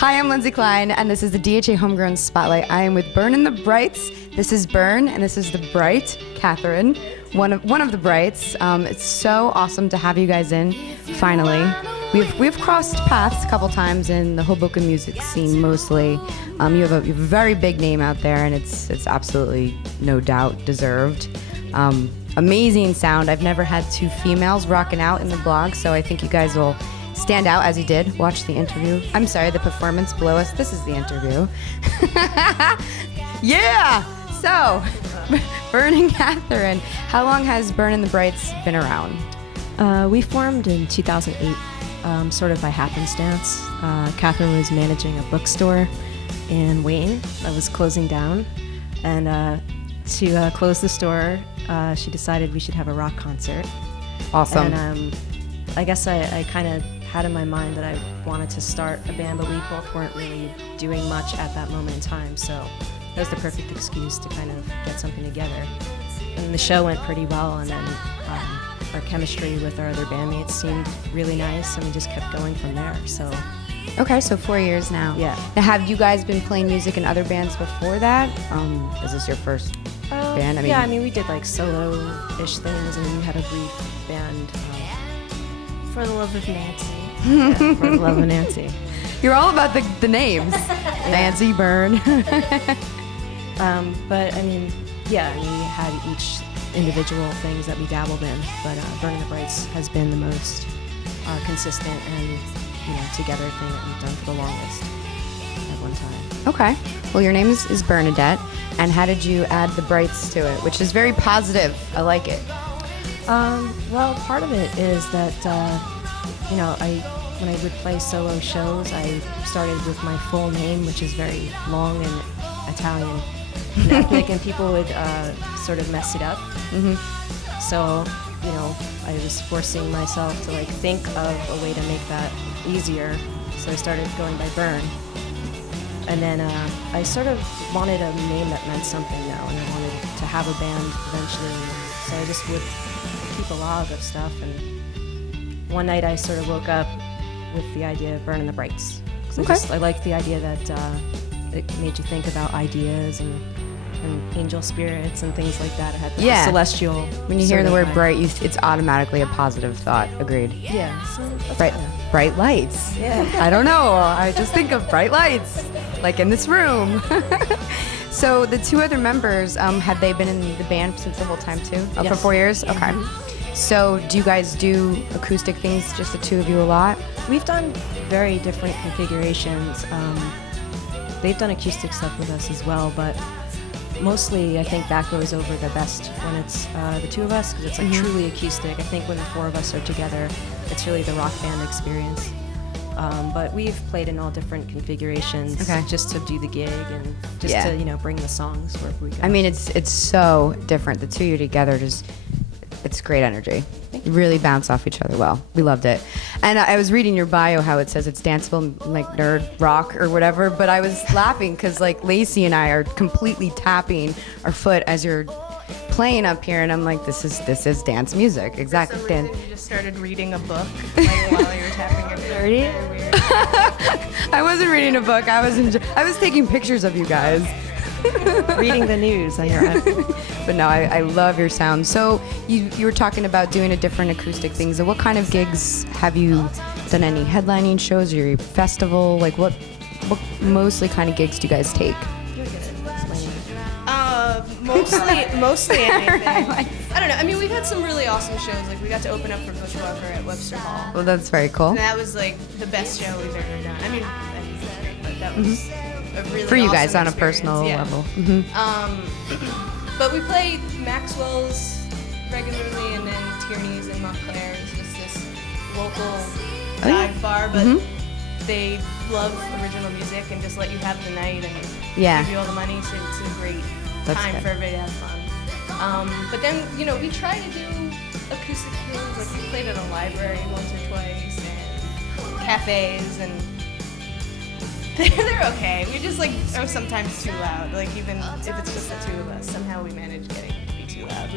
Hi, I'm Lindsay Klein, and this is the DHA Homegrown Spotlight. I am with Bern and the Brights. This is Bern, and this is the Bright, Catherine, one of the Brights. It's so awesome to have you guys in, finally. We've crossed paths a couple times in the Hoboken music scene, mostly. You have a very big name out there, and it's absolutely, no doubt, deserved. Amazing sound. I've never had two females rocking out in the blog, so I think you guys will stand out as you did. Watch the interview. I'm sorry, the performance below us. This is the interview. Yeah! So, Bern and Catherine, how long has Bern and the Brights been around? We formed in 2008, sort of by happenstance. Catherine was managing a bookstore in Wayne that was closing down, and to close the store, she decided we should have a rock concert. Awesome. And I guess I kind of had in my mind that I wanted to start a band, but we both weren't really doing much at that moment in time, so that was the perfect excuse to kind of get something together. And the show went pretty well, and then our chemistry with our other bandmates seemed really nice, and we just kept going from there. So. Okay, so 4 years now. Yeah. Now, have you guys been playing music in other bands before that? Is this your first band? Yeah, I mean, we did like solo-ish things, and we had a brief band. For the Love of Nancy. Yeah, For the Love of Nancy. You're all about the names. Nancy, Bern. But I mean, yeah, we had each individual things that we dabbled in, but Bern and the Brights has been the most consistent and together thing that we've done for the longest at one time. Okay. Well, your name is Bernadette, and how did you add the Brights to it? Which is very positive. I like it. Well, part of it is that, when I would play solo shows, I started with my full name, which is very long and Italian and ethnic, and people would sort of mess it up. Mm-hmm. So, I was forcing myself to think of a way to make that easier. So I started going by Bern. And then I sort of wanted a name that meant something now, and I wanted to have a band eventually. So I just would keep a log of stuff, and one night I sort of woke up with the idea of Bern and the Brights. Okay. I liked the idea that it made you think about ideas and angel spirits and things like that. It had celestial. When you hear the word bright, it's automatically a positive thought. Agreed. Yeah. So that's bright lights. Yeah. I don't know. I just think of bright lights, like in this room. So the two other members, have they been in the band since the whole time too? Oh, yes. For 4 years? Yeah. Okay. So do you guys do acoustic things, just the two of you, a lot? We've done very different configurations. They've done acoustic stuff with us as well, but mostly I think that goes over the best when it's the two of us, because it's like truly acoustic. I think when the four of us are together, it's really the rock band experience. But we've played in all different configurations just to do the gig and just to bring the songs wherever we go. I mean, it's so different. The two of you together, it's great energy. You really bounce off each other well. We loved it. And I was reading your bio how it says it's danceable, like nerd rock or whatever, but I was laughing because Lacey and I are completely tapping our foot as you're playing up here, and I'm like, this is dance music. Exactly. For some reason, you just started reading a book while you were tapping your foot. Very weird. I wasn't reading a book. I was taking pictures of you guys. Reading the news on your iPhone. But no, I love your sound. So you were talking about doing a different acoustic things. So what kind of gigs have you done? Any headlining shows or your festival? What mostly kind of gigs do you guys take? You're good at explaining. Mostly anything. I don't know. I mean, we've had some really awesome shows. We got to open up for Bushwalker at Webster Hall. Well, that's very cool. And that was the best show we've ever done. I mean, but that was a really for you awesome guys on a experience. personal level. But we play Maxwell's regularly, and then Tierney's and Montclair is just this local dive bar, but they love original music and just let you have the night and give you all the money, so it's a great time for everybody to have fun. But then, we try to do acoustic things, we played at a library once or twice, and cafes, and they're okay. We just are sometimes too loud. Even if it's just the two of us, somehow we manage getting to be too loud.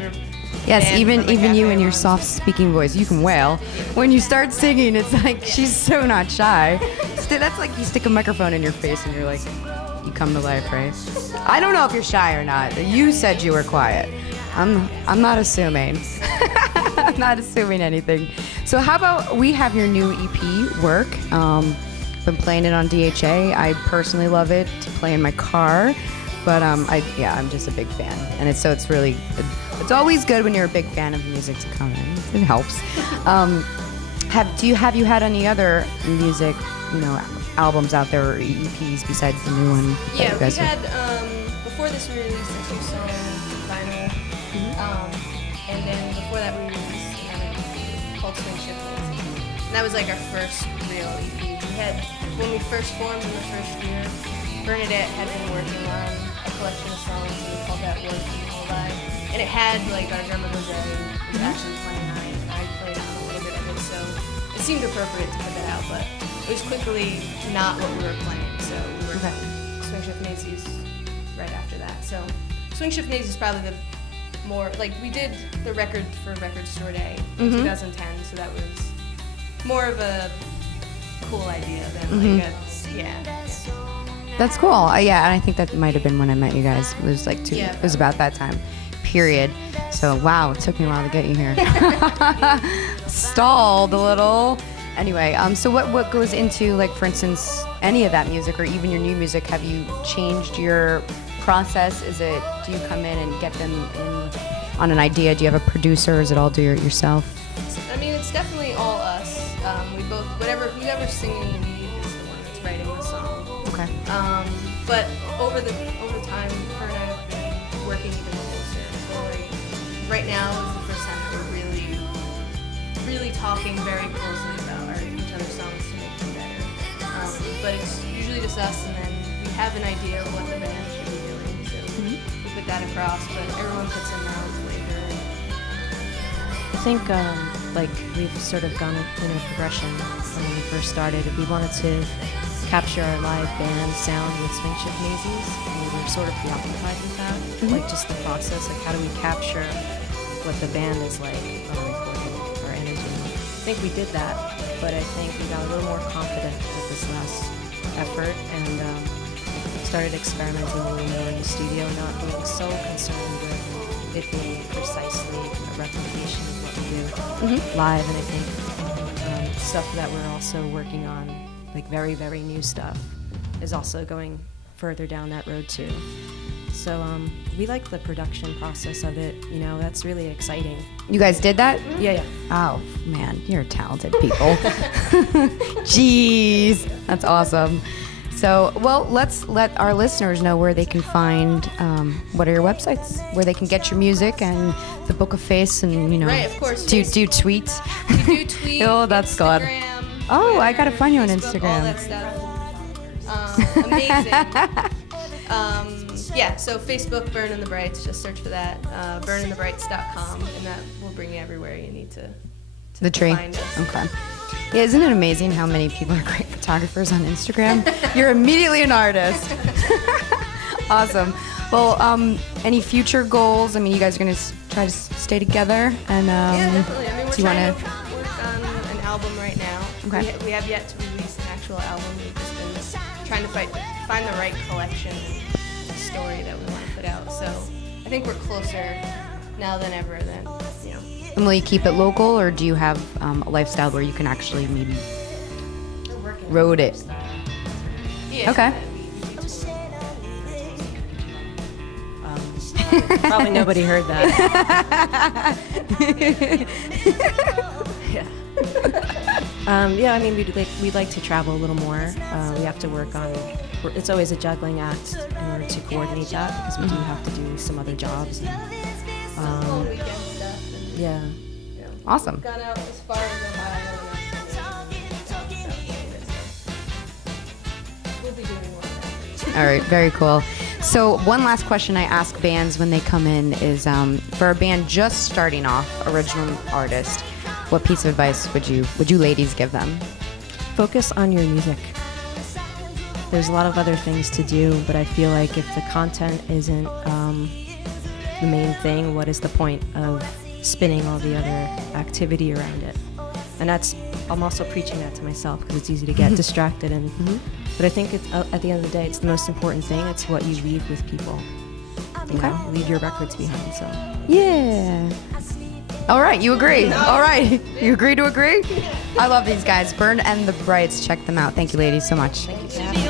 Yes, even you and your soft speaking voice, you can wail. When you start singing, it's like she's so not shy. That's like you stick a microphone in your face and you're like, you come to life, right? I don't know if you're shy or not. You said you were quiet. I'm not assuming. I'm not assuming anything. So how about we have your new EP, Work. Been playing it on DHA. I personally love it to play in my car. But I'm just a big fan. And it's always good when you're a big fan of music to come in. It helps. Have you had any other music, albums out there or EPs besides the new one? Yeah, we had before this we released a 2-song vinyl, and then before that we released another EP called Swing Shift Lindsay. And that was like our first real EP. We had when we first formed in the first year, Bernadette had been working on a collection of songs, and we called that Work and Live. And it had like our drummer Jose was actually playing on it, and I played on a little bit of it, so it seemed appropriate to put that out, but it was quickly not what we were playing, so we were Swing Shift Macy's right after that. So Swing Shift Macy's is probably the more, like we did the record for Record Store Day in 2010, so that was more of a cool idea than like That's cool. Yeah, and I think that might have been when I met you guys. It was like it was about that time, period. So wow, it took me a while to get you here. Stalled a little. Anyway, so what goes into, like, for instance, any of that music or even your new music? Have you changed your process? Do you come in and get them in on an idea? Do you have a producer, or is it all do it yourself? I mean, it's definitely all us. We both, whoever's singing the lead is the one that's writing the song. Okay. But over time, her and I have been working even closer. So like, right now is the first time that we're really talking very closely about each other's songs to make them better. But it's usually just us, and then we have an idea of what the band should be doing, so we put that across. But everyone puts in their own flavor. I think like we've sort of gone in a progression when we first started. We wanted to capture our live band sound with Swing Shift Macy's, and we were sort of preoccupied with that, like just the process, like how do we capture what the band is like on a recording, our energy. I think we did that, but I think we got a little more confident with this last effort and started experimenting a little more in the studio, not being so concerned with it being precisely a replication of what we do live. And I think stuff that we're also working on, like very, very new stuff, is also going further down that road too. So we like the production process of it, that's really exciting. You guys did that? Yeah. Oh, man, you're talented people. Jeez, that's awesome. So, well, let's let our listeners know where they can find, what are your websites, where they can get your music and the Book of Face and, Right, of course. Do tweets? We do tweet, Oh, that's good. Oh, Twitter, I got to find you on Facebook, Instagram. all that stuff. Amazing. Yeah, so Facebook, Bern and the Brights, just search for that, bernandthebrights.com, and that will bring you everywhere you need to The tree. find us. Okay. Yeah, isn't it amazing how many people are great photographers on Instagram? You're immediately an artist. Awesome. Well, any future goals? I mean, you guys are going to try to stay together? And, Yeah, definitely. I mean, we're do you trying wanna... to work on an album right now. Okay. We have yet to release an actual album. We've just been trying to find the right collection story that we want to put out. So I think we're closer now than ever than, And will you keep it local, or do you have a lifestyle where you can actually maybe road it? Yeah. Okay. Probably nobody heard that. Yeah, I mean, we'd like to travel a little more. We have to work on, it's always a juggling act in order to coordinate that, because we do have to do some other jobs. All weekend stuff. And, Yeah. Awesome. Gone out as far as Ohio and we'll be doing more of that. All right, very cool. So one last question I ask bands when they come in is, for a band just starting off, original artist, what piece of advice would you ladies give them? Focus on your music. There's a lot of other things to do, but I feel like if the content isn't the main thing, what is the point of spinning all the other activity around it? and I'm also preaching that to myself because it's easy to get distracted. And but I think at the end of the day, it's the most important thing. It's what you leave with people. You know, leave your records behind. So yeah. All right, you agree. All right, you agree to agree? I love these guys, Bern and the Brights. Check them out. Thank you, ladies, so much. thank you for having me.